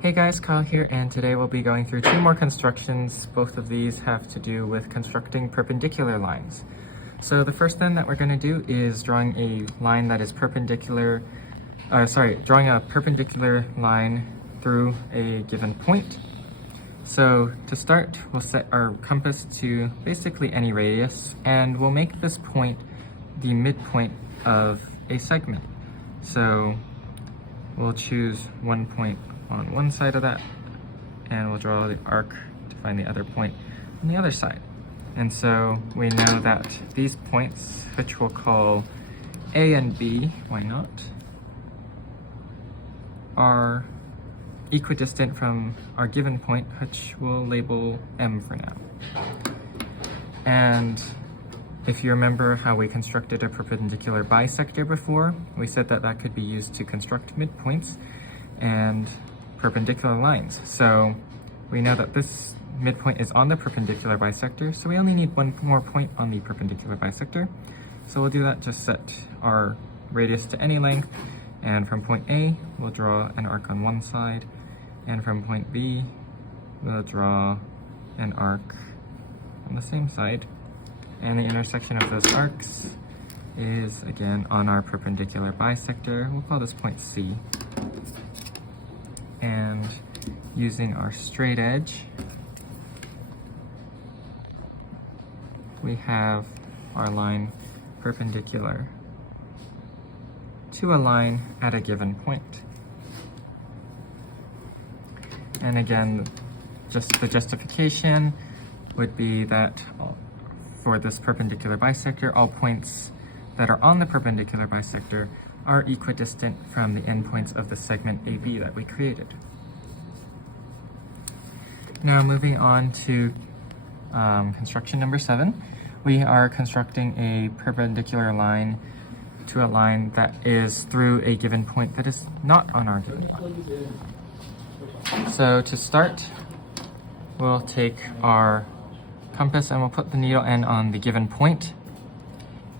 Hey guys, Kyle here, and today we'll be going through two more constructions. Both of these have to do with constructing perpendicular lines. So the first thing that we're going to do is drawing a line that is perpendicular, drawing a perpendicular line through a given point. So to start, we'll set our compass to basically any radius, and we'll make this point the midpoint of a segment. So we'll choose one point on one side of that, and we'll draw the arc to find the other point on the other side. And so we know that these points, which we'll call A and B, why not, are equidistant from our given point, which we'll label M for now. And if you remember how we constructed a perpendicular bisector before, we said that that could be used to construct midpoints and perpendicular lines. So we know that this midpoint is on the perpendicular bisector, so we only need one more point on the perpendicular bisector. So we'll do that, just set our radius to any length, and from point A, we'll draw an arc on one side, and from point B, we'll draw an arc on the same side. And the intersection of those arcs is, again, on our perpendicular bisector. We'll call this point C. And using our straight edge, we have our line perpendicular to a line at a given point. And again, just the justification would be that for this perpendicular bisector, all points that are on the perpendicular bisector are equidistant from the endpoints of the segment AB that we created. Now moving on to construction number 7, we are constructing a perpendicular line to a line that is through a given point that is not on our given line. So to start, we'll take our compass and we'll put the needle end on the given point,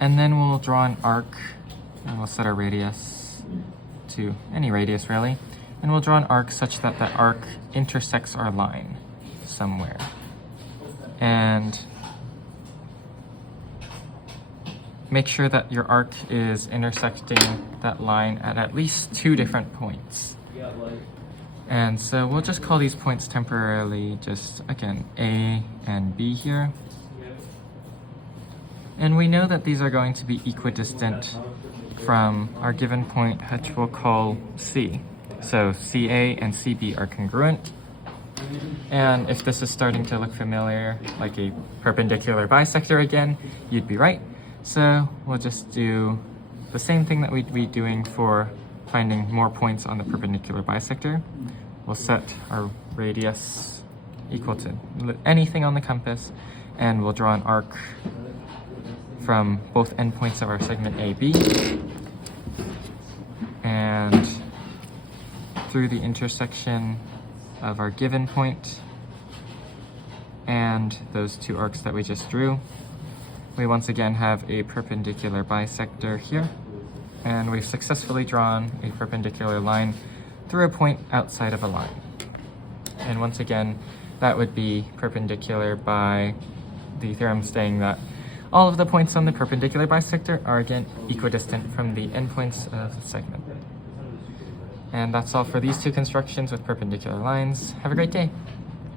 and then we'll draw an arc, and we'll set our radius to any radius really, and we'll draw an arc such that that arc intersects our line somewhere. And make sure that your arc is intersecting that line at least 2 different points. And so we'll just call these points temporarily just, again, A and B here. And we know that these are going to be equidistant from our given point, which we'll call C. So CA and CB are congruent. And if this is starting to look familiar, like a perpendicular bisector again, you'd be right. So we'll just do the same thing that we'd be doing for finding more points on the perpendicular bisector. We'll set our radius equal to anything on the compass, and we'll draw an arc from both endpoints of our segment AB, and through the intersection of our given point and those 2 arcs that we just drew, we once again have a perpendicular bisector here, and we've successfully drawn a perpendicular line through a point outside of a line. And once again, that would be perpendicular by the theorem saying that all of the points on the perpendicular bisector are again equidistant from the endpoints of the segment. And that's all for these 2 constructions with perpendicular lines. Have a great day.